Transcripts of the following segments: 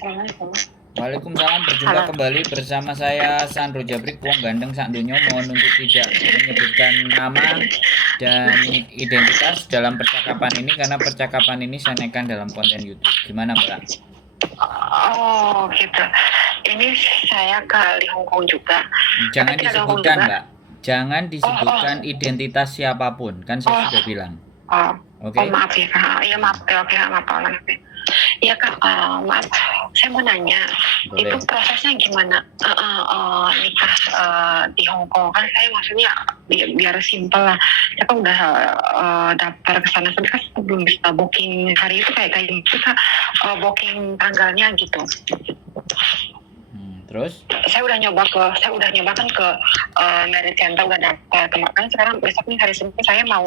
Assalamualaikum. Waalaikumsalam, berjumpa Halo. kembali bersama saya Sandro Jabrik, wong gandeng sak donya. Mohon untuk tidak menyebutkan nama dan identitas dalam percakapan ini karena percakapan ini saya naikkan dalam konten YouTube. Gimana, Mbak? Oh, gitu. Ini saya ke di Hong Kong juga. Jangan Tapi tinggal di Hong Kong disebutkan, juga. Mbak. Jangan disebutkan Oh. identitas siapapun. Kan saya sudah bilang. Oh. Oke? Maaf ya, Kak. Iya, maaf. Oke, maaf. Iya, Kak. Maaf. Saya mau nanya, Boleh. itu prosesnya gimana? Nikah di Hong Kong kan saya maksudnya biar simpel lah. Saya kan udah daftar ke sana, tapi kan belum bisa booking hari itu kayak gitu, Kak. Booking tanggalnya gitu. Terus? Saya udah nyoba kan ke Merit Center, udah daftar. Kemarin sekarang besok nih hari Senin saya mau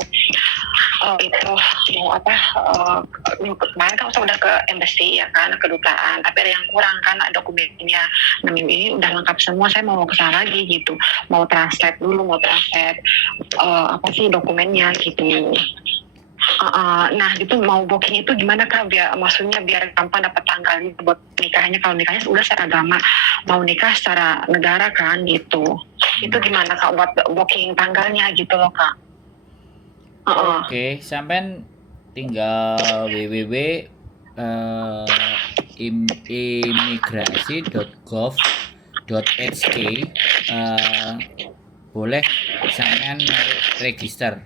minggu kemarin kan saya udah ke embassy ya kan, kedutaan, tapi ada yang kurang kan dokumennya. Nah, minggu ini udah lengkap semua, saya mau ke sana lagi gitu, mau translate dokumennya gitu. Nah itu mau booking itu gimana, Kak? Maksudnya biar gampang dapat tanggalnya buat nikahnya. Kalau nikahnya udah secara agama, mau nikah secara negara kan gitu. Itu gimana, Kak, buat booking tanggalnya gitu loh, Kak? Oke, sampean tinggal www.imigrasi.gov.hk, boleh sampean register.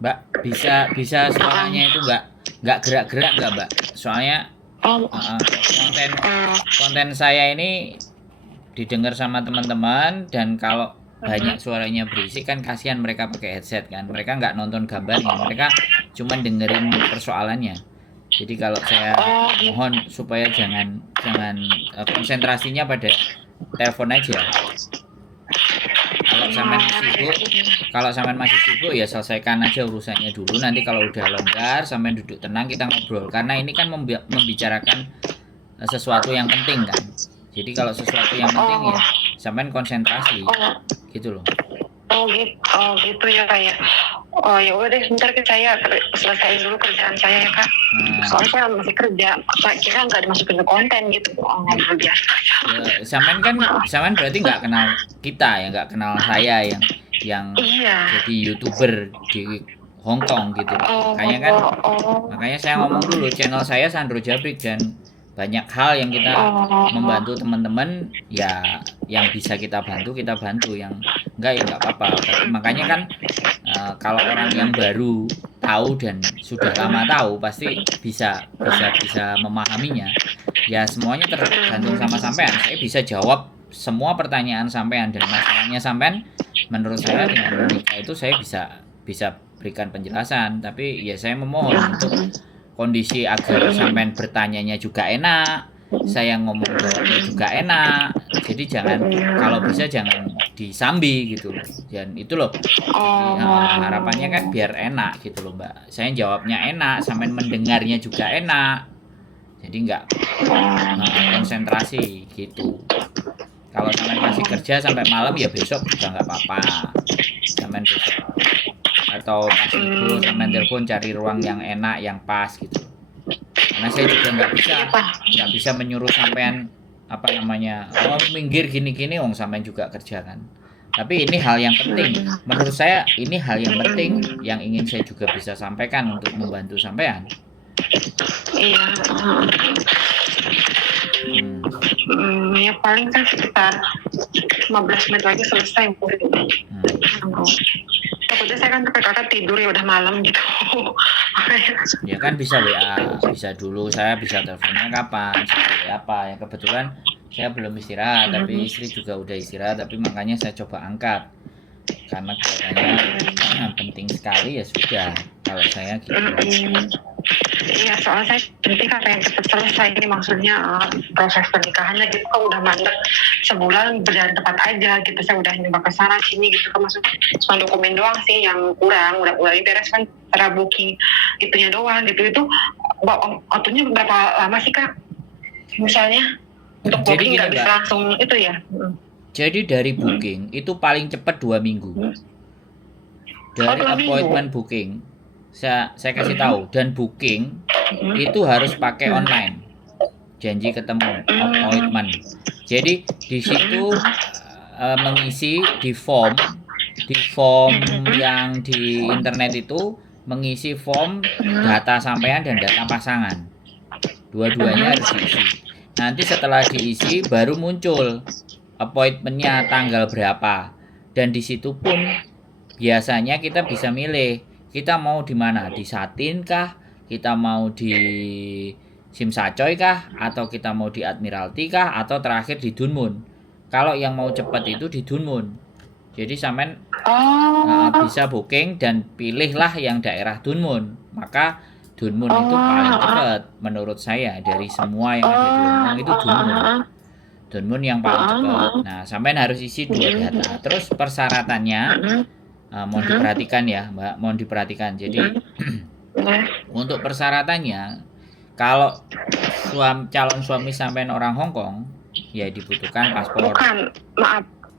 Mbak, bisa suaranya itu nggak gerak-gerak nggak, Mbak? Soalnya konten saya ini didengar sama teman-teman, dan kalau banyak suaranya berisik kan kasihan, mereka pakai headset kan, mereka nggak nonton gambarnya, mereka cuma dengerin persoalannya. Jadi kalau saya mohon supaya jangan konsentrasinya pada telepon aja. Kalau sampean masih sibuk ya selesaikan aja urusannya dulu. Nanti kalau udah longgar, sampean duduk tenang, kita ngobrol. Karena ini kan membicarakan sesuatu yang penting kan. Jadi kalau sesuatu yang penting ya sampean konsentrasi, gitu loh. Gitu ya, Kak ya. Ya udah deh, sebentar saya selesaiin dulu kerjaan saya ya, Kak. Soalnya saya masih kerja, Pak, kira nggak dimasukin ke konten gitu, ngobrol biasa. Ya, sampean berarti nggak kenal kita ya, nggak kenal saya yang jadi YouTuber di Hong Kong gitu. Makanya saya ngomong dulu, channel saya Sandro Jabrik, dan banyak hal yang kita membantu teman-teman ya, yang bisa kita bantu, yang enggak ya enggak apa-apa. Makanya kan kalau orang yang baru tahu dan sudah lama tahu pasti bisa memahaminya. Ya semuanya tergantung sama sampean. Saya bisa jawab semua pertanyaan sampean, dan masalahnya sampean menurut saya dengan menikah itu saya bisa berikan penjelasan, tapi ya saya memohon untuk kondisi agar sampean bertanyanya juga enak, saya ngomong jawabnya juga enak. Jadi kalau bisa jangan disambi gitu. Dan itu loh. Jadi, harapannya kan biar enak gitu loh, Mbak. Saya jawabnya enak, sampean mendengarnya juga enak. Jadi nggak konsentrasi gitu. Kalau sampean masih kerja sampai malam ya besok juga nggak apa-apa. Sampean besok atau pas itu sampean telepon cari ruang yang enak, yang pas gitu. Karena saya juga nggak bisa menyuruh sampean minggir gini-gini, sampean juga kerja kan. Tapi ini hal yang penting menurut saya, ini hal yang penting yang ingin saya juga bisa sampaikan untuk membantu sampean. Iya. Ya paling kan sekitar 15 menit lagi selesai. Takutnya saya kan kakak tidur ya udah malam gitu. Ya kan bisa WA, bisa dulu, saya bisa teleponnya kapan, seperti apa ya. Kebetulan saya belum istirahat, tapi istri juga udah istirahat, tapi makanya saya coba angkat karena kelihatannya penting sekali. Ya sudah, kalau saya gitu. Iya, soalnya saya penting kan pengen cepat selesai ini, maksudnya proses pernikahannya gitu kan udah mandek sebulan berjalan tepat aja gitu. Saya udah nyoba ke sana sini gitu kan, maksudnya cuma dokumen doang sih yang kurang, udah beres kan, cara booking itunya doang gitu. Itu waktunya berapa lama sih, Kak? Misalnya untuk booking nggak bisa langsung itu ya? Jadi dari booking itu paling cepat 2 minggu. Dari appointment booking saya kasih tahu, dan booking itu harus pakai online. janji ketemu, appointment. Jadi di situ mengisi di form yang di internet itu, mengisi form data sampean dan data pasangan. Dua-duanya harus diisi. Nanti setelah diisi baru muncul appointmentnya tanggal berapa. Dan di situ pun biasanya kita bisa milih kita mau di mana, di Satin kah, kita mau di Simsacoy kah, atau kita mau di Admiralty kah, atau terakhir di Dunmun. Kalau yang mau cepat itu di Dunmun. Jadi sampean bisa booking dan pilihlah yang daerah Dunmun. Maka Dunmun itu paling cepat menurut saya dari semua yang ada di Hongkong itu Dunmun. Dunmun yang paling cepat. Nah, sampean harus isi 2 data. Terus persyaratannya mohon diperhatikan ya, Mbak, mohon diperhatikan. Jadi untuk persyaratannya, kalau calon suami sampean orang Hongkong, ya dibutuhkan paspor. Bukan,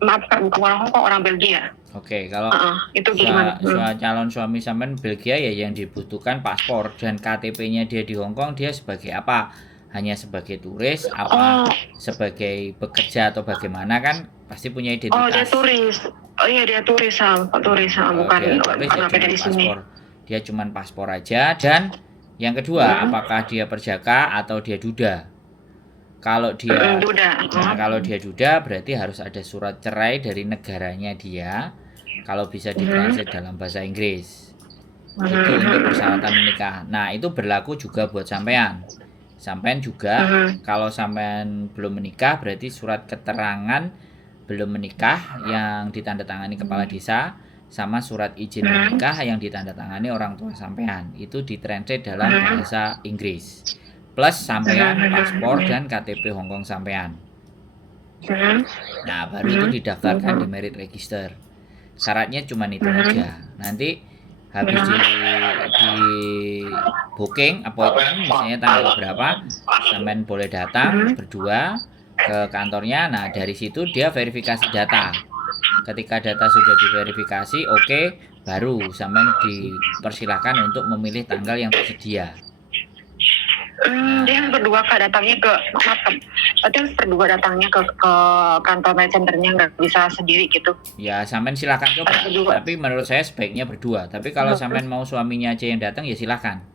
bukan orang Hongkong, orang Belgia. Oke, kalau itu gimana? calon suami sampean Belgia ya yang dibutuhkan paspor, dan KTP-nya dia di Hongkong dia sebagai apa? Hanya sebagai turis, apa sebagai bekerja atau bagaimana, kan pasti punya identitas. Oh, dia turis. Oh iya, dia turis, bukan kerja di sini. Dia cuman paspor aja. Dan yang kedua, apakah dia perjaka atau dia duda? Kalau dia kalau dia duda berarti harus ada surat cerai dari negaranya dia. Kalau bisa ditranslate dalam bahasa Inggris. Itu untuk persyaratan menikah. Nah, itu berlaku juga buat sampean. Sampean juga kalau sampean belum menikah berarti surat keterangan belum menikah yang ditandatangani kepala desa sama surat izin menikah yang ditandatangani orang tua sampean itu ditranslate dalam bahasa Inggris. Plus sampean paspor dan KTP Hongkong sampean. Nah, baru itu didaftarkan di merit register. Syaratnya cuma itu aja. Nanti habis di booking appointment misalnya tanggal berapa, sampean boleh datang berdua ke kantornya. Nah, dari situ dia verifikasi data. Ketika data sudah diverifikasi, oke, baru sampean dipersilahkan untuk memilih tanggal yang tersedia. Dia berdua datangnya ke berarti berdua datangnya ke kantor messengernya, nggak bisa sendiri gitu? Ya, sampean silakan coba. Tapi menurut saya sebaiknya berdua. Tapi kalau sampean mau suaminya aja yang datang ya silakan.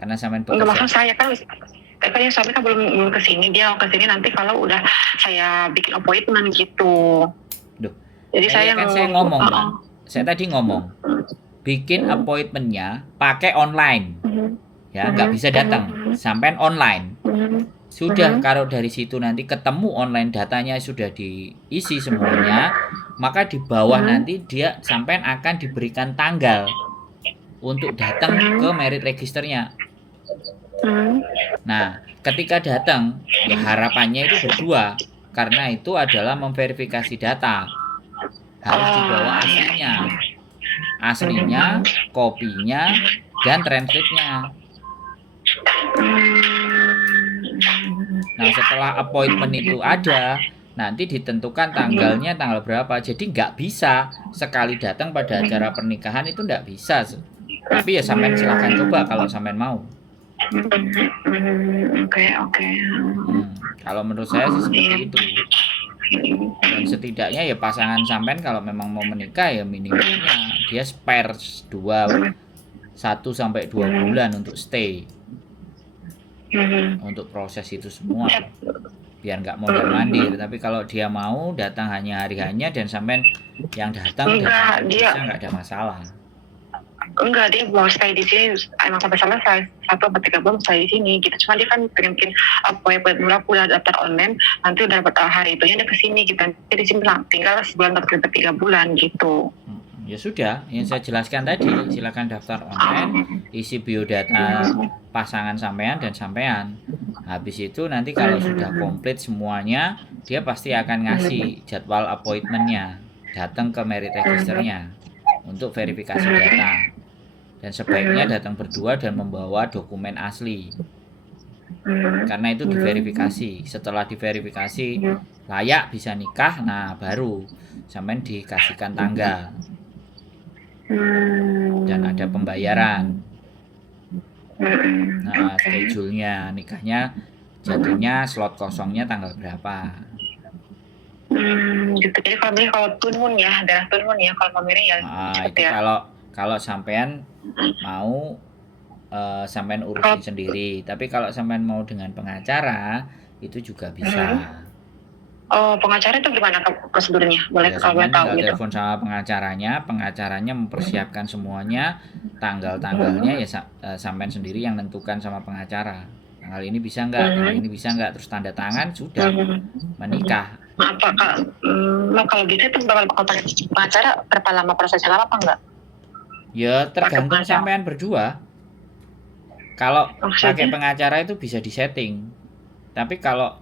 Karena sampean bekerja. Enggak, maksud saya kan kayaknya suami kan belum kesini, dia mau kesini nanti kalau udah saya bikin appointment gitu. Duh. Jadi saya ngomong, saya tadi ngomong bikin appointmentnya pakai online. Ya, nggak bisa datang, sampean online. Sudah, kalau dari situ nanti ketemu online datanya sudah diisi semuanya, maka di bawah nanti dia sampean akan diberikan tanggal untuk datang ke merit registernya. Nah, ketika datang, ya harapannya itu berdua, karena itu adalah memverifikasi data. Harus dibawa aslinya, kopinya, dan translate-nya. Nah, setelah appointment itu ada, nanti ditentukan tanggalnya tanggal berapa. Jadi nggak bisa sekali datang pada acara pernikahan, itu nggak bisa. Tapi ya sampean silakan coba kalau sampean mau. Oke. Kalau menurut saya sih seperti itu. Dan setidaknya ya pasangan sampean kalau memang mau menikah ya minimalnya dia spare 1 sampai 2 bulan untuk stay. Untuk proses itu semua biar nggak mondar-mandir. Tapi kalau dia mau datang hanya hari-hanya dan sampean yang datang nggak ada masalah. Enggak, dia mau stay di sini emang sampai selesai 1 atau 3 bulan stay di sini gitu. Cuma dia kan bikin appointment dulu, aku udah daftar online, nanti udah dapat hari itunya dia kesini gitu. Jadi di sini tinggal sebulan atau 3 bulan gitu. Ya sudah, yang saya jelaskan tadi, silakan daftar online, isi biodata pasangan sampean dan sampean. Habis itu nanti kalau sudah komplit semuanya, dia pasti akan ngasih jadwal appointmentnya, datang ke merit registernya untuk verifikasi data. Dan sebaiknya datang berdua dan membawa dokumen asli. Karena itu diverifikasi. Setelah diverifikasi layak bisa nikah, nah baru sampean dikasihkan tanggal. Dan ada pembayaran. Nah, schedule-nya nikahnya jatuhnya slot kosongnya tanggal berapa. Gitu. Jadi kalau Tunmun ya, daerah Tunmun ya, kalau Maumere ya Itu ya. kalau sampean mau sampean urusin sendiri. Tapi kalau sampean mau dengan pengacara itu juga bisa. Oh, pengacara itu gimana prosedurnya? Boleh Ya, kalau sampean tahu tinggal gitu. telepon sama pengacaranya mempersiapkan semuanya, tanggal-tanggalnya ya sampean sendiri yang nentukan sama pengacara. Tanggal ini bisa tanggal ini bisa terus tanda tangan sudah menikah. Kalau gitu itu bakal pakai pengacara berapa lama prosesnya, lama apa enggak? Ya tergantung sampean berdua. Kalau pakai pengacara itu bisa disetting. Tapi kalau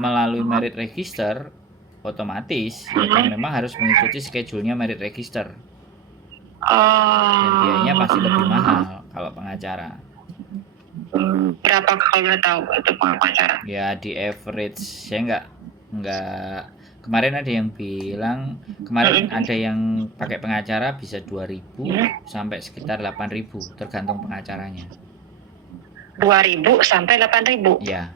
melalui merit register otomatis ya kan memang harus mengikuti schedule-nya merit register. Dan biayanya pasti lebih mahal kalau pengacara. Berapa kalau boleh tahu itu pengacara? Ya di average saya nggak kemarin ada yang bilang ada yang pakai pengacara bisa 2.000 sampai sekitar 8.000 tergantung pengacaranya. 2.000 sampai 8.000. Ya.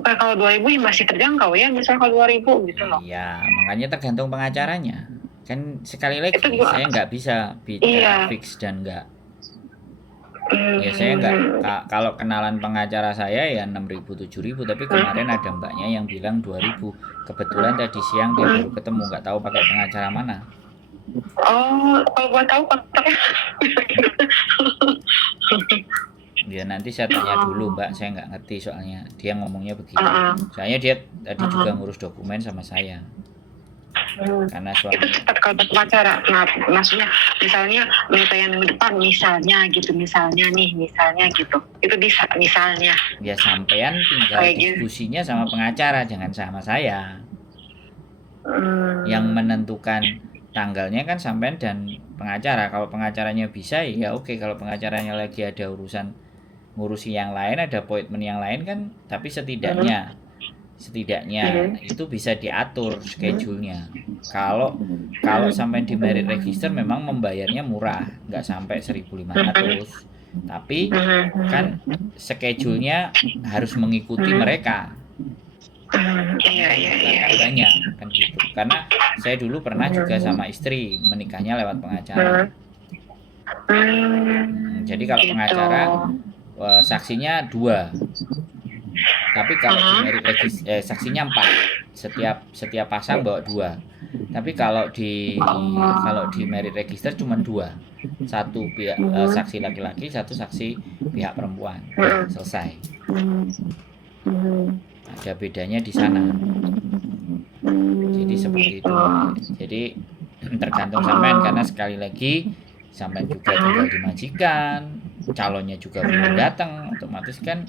Kalau 2.000 masih terjangkau ya, misalnya kalau 2.000 gitu loh. Iya, makanya tergantung pengacaranya. Kan sekali lagi saya nggak bisa bicara fix dan nggak. Ya saya nggak, kalau kenalan pengacara saya ya 6.000 7.000, tapi kemarin ada mbaknya yang bilang 2.000. Kebetulan tadi siang dia baru ketemu, nggak tahu pakai pengacara mana. Oh, kalau gua tahu kontaknya. Ya nanti saya tanya dulu mbak, saya nggak ngerti soalnya dia ngomongnya begitu. Soalnya dia tadi juga ngurus dokumen sama saya. Karena itu cepat kalau pengacara. Nah, maksudnya misalnya yang minggu depan misalnya gitu, misalnya gitu. Itu bisa misalnya. Ya sampean tinggal diskusinya sama pengacara, jangan sama saya. Yang menentukan tanggalnya kan sampean dan pengacara. Kalau pengacaranya bisa ya oke, kalau pengacaranya lagi ada urusan ngurusi yang lain, ada appointment yang lain kan, tapi setidaknya itu bisa diatur schedule-nya. Kalau sampai di merit register memang membayarnya murah, nggak sampai 1.500, tapi kan schedule-nya harus mengikuti mereka. Banyak kan gitu. Karena saya dulu pernah juga sama istri menikahnya lewat pengacara. Jadi kalau pengacara saksinya 2. Tapi kalau di merit register saksinya 4. Setiap pasang bawa 2. Tapi kalau di merit register cuma 2. Satu pihak saksi laki-laki, satu saksi pihak perempuan. Selesai. Ada bedanya di sana. Jadi seperti itu. Jadi tergantung sampean, karena sekali lagi sampean juga tinggal di majikan, calonnya juga belum datang, otomatis kan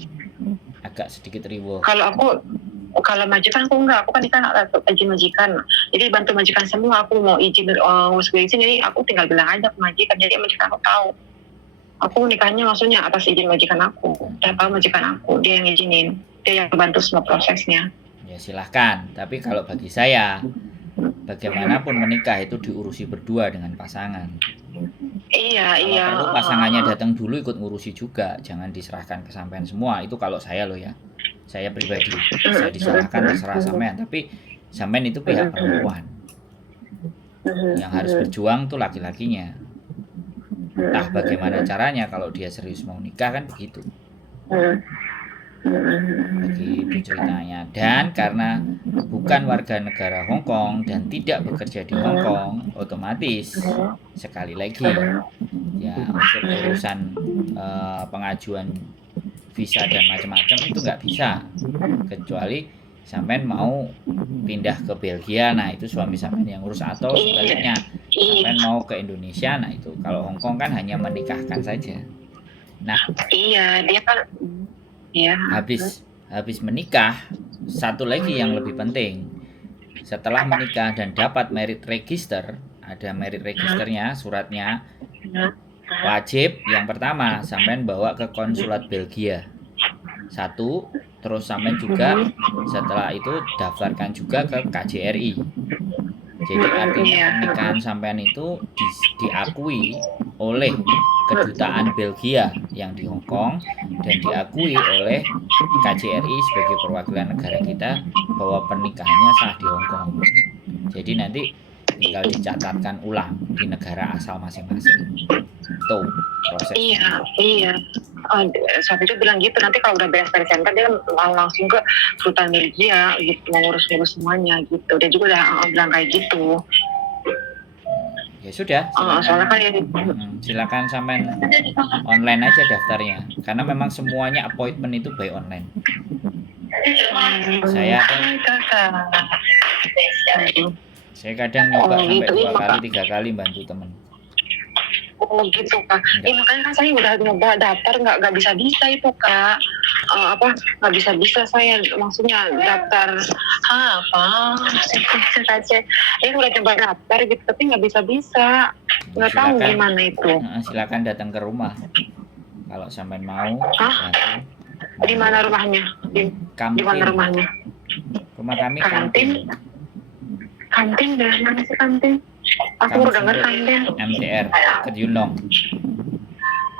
agak sedikit riwuh. Kalau majikan aku enggak, aku kan izin majikan. Jadi bantu majikan semua, aku mau izin jadi aku tinggal bilang aja ke majikan, jadi majikan aku tahu. Aku nikahnya maksudnya atas izin majikan aku. Dia tahu majikan aku, dia yang izinin, dia yang bantu semua prosesnya. Ya silahkan, tapi kalau bagi saya bagaimanapun menikah itu diurusi berdua dengan pasangan. Iya. Perlu pasangannya datang dulu ikut ngurusi juga, jangan diserahkan ke sampean semua. Itu kalau saya loh ya, saya pribadi bisa diserahkan terserah sampean, tapi sampean itu pihak perempuan. Yang harus berjuang tuh laki-lakinya. Entah bagaimana caranya, kalau dia serius mau nikah kan begitu. Begitu ceritanya. Dan karena bukan warga negara Hong Kong dan tidak bekerja di Hong Kong, otomatis sekali lagi ya untuk urusan pengajuan visa dan macam-macam itu nggak bisa, kecuali sampean mau pindah ke Belgia, nah itu suami sampean yang ngurus, atau sebaliknya sampean mau ke Indonesia, nah itu. Kalau Hong Kong kan hanya menikahkan saja. Nah, dia kan habis menikah, satu lagi yang lebih penting, setelah menikah dan dapat merit register, ada merit registernya, suratnya, wajib yang pertama sampean bawa ke konsulat Belgia 1, terus sampean juga setelah itu daftarkan juga ke KJRI. Jadi artinya pernikahan sampean itu diakui oleh kedutaan Belgia yang di Hong Kong dan diakui oleh KJRI sebagai perwakilan negara kita bahwa pernikahannya sah di Hong Kong. Jadi nanti tinggal dicatatkan ulang di negara asal masing-masing. Itu prosesnya. Iya. Suami itu bilang gitu, nanti kalau udah beres dari center dia langsung ke kedutaan milik dia gitu, mengurus semuanya gitu. Dia juga udah bilang kayak gitu. Ya sudah, silakan sampean online aja daftarnya, karena memang semuanya appointment itu by online. Saya kadang nyoba sampai 2 kali 3 kali bantu temen. Oh gitu Kak. Ya, makanya kan saya udah nyoba daftar nggak bisa itu Kak. Nggak bisa saya, maksudnya daftar udah coba daftar gitu tapi nggak bisa. Nggak tahu gimana itu. Silakan datang ke rumah kalau sampai mau. Di mana rumahnya? Di mana rumahnya? Rumah kami kantin. Kantin dari mana sih kantin? Aku baru dengar kantin. MTR ke Yunlong.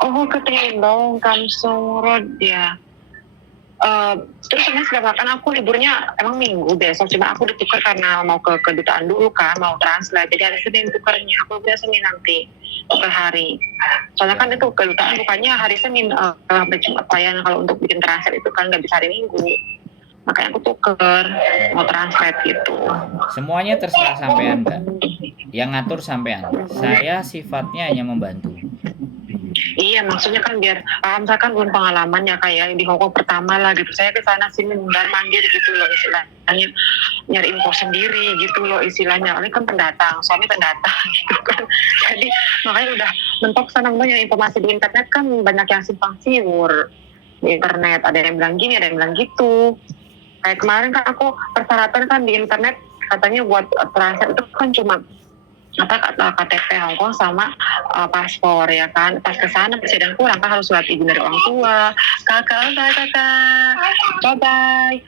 Oh, ke Yunlong, Kamsung Road ya. Terus sedangkan aku liburnya emang minggu besok, cuma aku ditukar karena mau ke kedutaan dulu kan, mau translate. Jadi hari Senin tukarnya, aku udah Senin nanti per hari. Soalnya kan itu kedutaan bukannya hari Senin sampai Jumat Payan, kalau untuk bikin translate itu kan nggak bisa hari Minggu. Makanya aku tuker, mau translate gitu. Semuanya terserah sampean Mbak. Yang ngatur sampean. Saya sifatnya hanya membantu. Iya, maksudnya kan biar misalkan belum pengalaman ya kayak di Hongkong pertama lah gitu. Saya ke sana sini mundar mandir gitu loh istilahnya, nyari info sendiri gitu loh istilahnya. Ini kan pendatang, suami pendatang gitu kan. Jadi makanya udah mentok sana banyak informasi di internet kan, banyak yang simpang siur di internet. Ada yang bilang gini, ada yang bilang gitu. Kayak kemarin kan aku persyaratan kan di internet katanya buat translate itu kan cuma KTP Hongkong sama paspor ya kan. Pas ke sana masih ada yang kurang kan, harus surat izin dari orang tua. Kakak bye bye.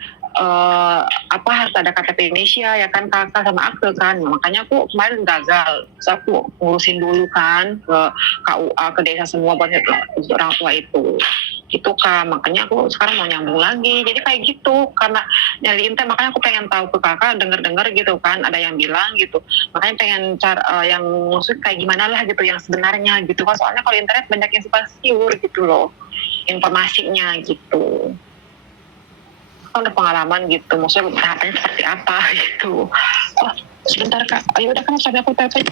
Harus ada KTP Indonesia ya kan, kakak sama akte kan. Makanya aku kemarin gagal. Terus aku ngurusin dulu kan ke KUA, ke desa semua buat orang tua itu. Gitu kan, makanya aku sekarang mau nyambung lagi. Jadi kayak gitu, karena nyari internet, makanya aku pengen tahu ke kakak, denger gitu kan, ada yang bilang gitu. Makanya pengen cari yang maksud kayak gimana lah gitu, yang sebenarnya gitu kan. Soalnya kalau internet banyak yang simpang siur gitu loh informasinya gitu. Kan udah pengalaman gitu, maksudnya tahapannya seperti apa gitu. Oh, sebentar Kak, ayo udah kan sampai aku telepon.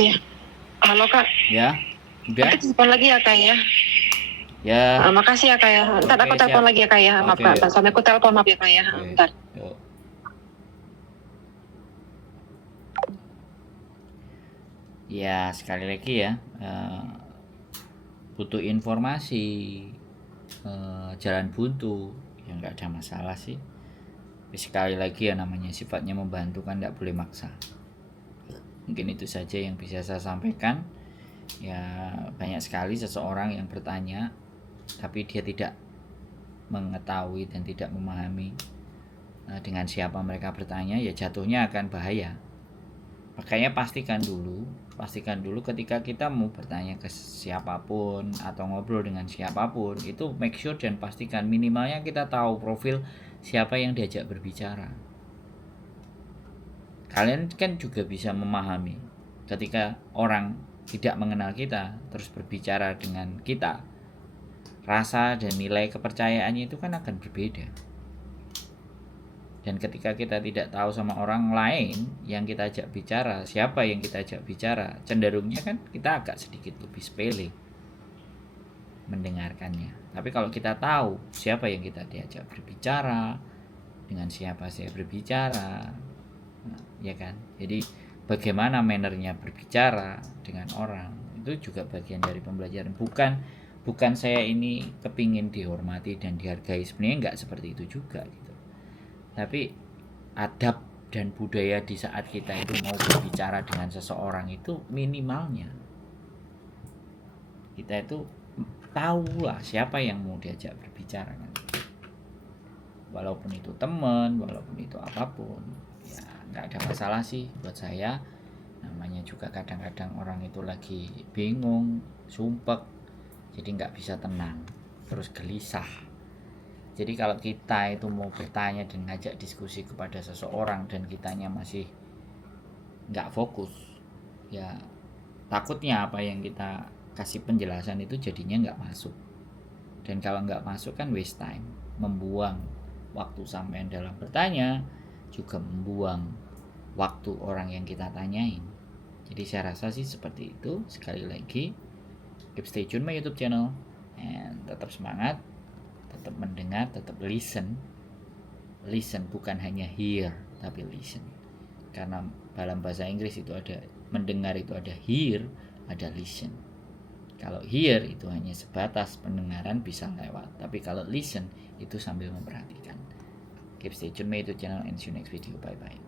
Iya. Halo Kak. Ya, udah. Aku telepon lagi ya Kak ya. Ya. Makasih ya Kak ya. Ntar aku telepon lagi ya Kak ya. Maaf Kak, sampai aku telepon, maaf ya Kak ya. Ntar. Ya, sekali lagi ya, butuh informasi, jalan buntu, ya nggak ada masalah sih. Tapi sekali lagi ya, namanya sifatnya membantu kan, nggak boleh maksa. Mungkin itu saja yang bisa saya sampaikan. Ya, banyak sekali seseorang yang bertanya tapi dia tidak mengetahui dan tidak memahami dengan siapa mereka bertanya, ya jatuhnya akan bahaya. Makanya pastikan dulu ketika kita mau bertanya ke siapapun atau ngobrol dengan siapapun, itu make sure dan pastikan minimalnya kita tahu profil siapa yang diajak berbicara. Kalian kan juga bisa memahami ketika orang tidak mengenal kita terus berbicara dengan kita, rasa dan nilai kepercayaannya itu kan akan berbeda. Dan ketika kita tidak tahu sama orang lain yang kita ajak bicara, siapa yang kita ajak bicara, cenderungnya kan kita agak sedikit lebih sepele mendengarkannya. Tapi kalau kita tahu siapa yang kita diajak berbicara, dengan siapa saya berbicara, ya kan. Jadi bagaimana mannernya berbicara dengan orang, itu juga bagian dari pembelajaran. Bukan saya ini kepingin dihormati dan dihargai, sebenarnya enggak seperti itu juga gitu. Tapi adab dan budaya di saat kita itu mau berbicara dengan seseorang itu minimalnya kita itu tahu lah siapa yang mau diajak berbicara kan. Walaupun itu teman, walaupun itu apapun, ya nggak ada masalah sih buat saya. Namanya juga kadang-kadang orang itu lagi bingung, sumpek, jadi nggak bisa tenang, terus gelisah. Jadi kalau kita itu mau bertanya dan ngajak diskusi kepada seseorang dan kitanya masih nggak fokus, ya takutnya apa yang kita kasih penjelasan itu jadinya nggak masuk. Dan kalau nggak masuk kan waste time, membuang waktu sampean dalam bertanya, juga membuang waktu orang yang kita tanyain. Jadi saya rasa sih seperti itu. Sekali lagi, keep stay tune my YouTube channel, and tetap semangat, tetap mendengar, tetap listen. Listen bukan hanya hear, tapi listen. Karena dalam bahasa Inggris itu ada mendengar, itu ada hear, ada listen. Kalau hear itu hanya sebatas pendengaran bisa lewat, tapi kalau listen itu sambil memperhatikan. Keep stay tune my YouTube channel and see you next video. Bye bye.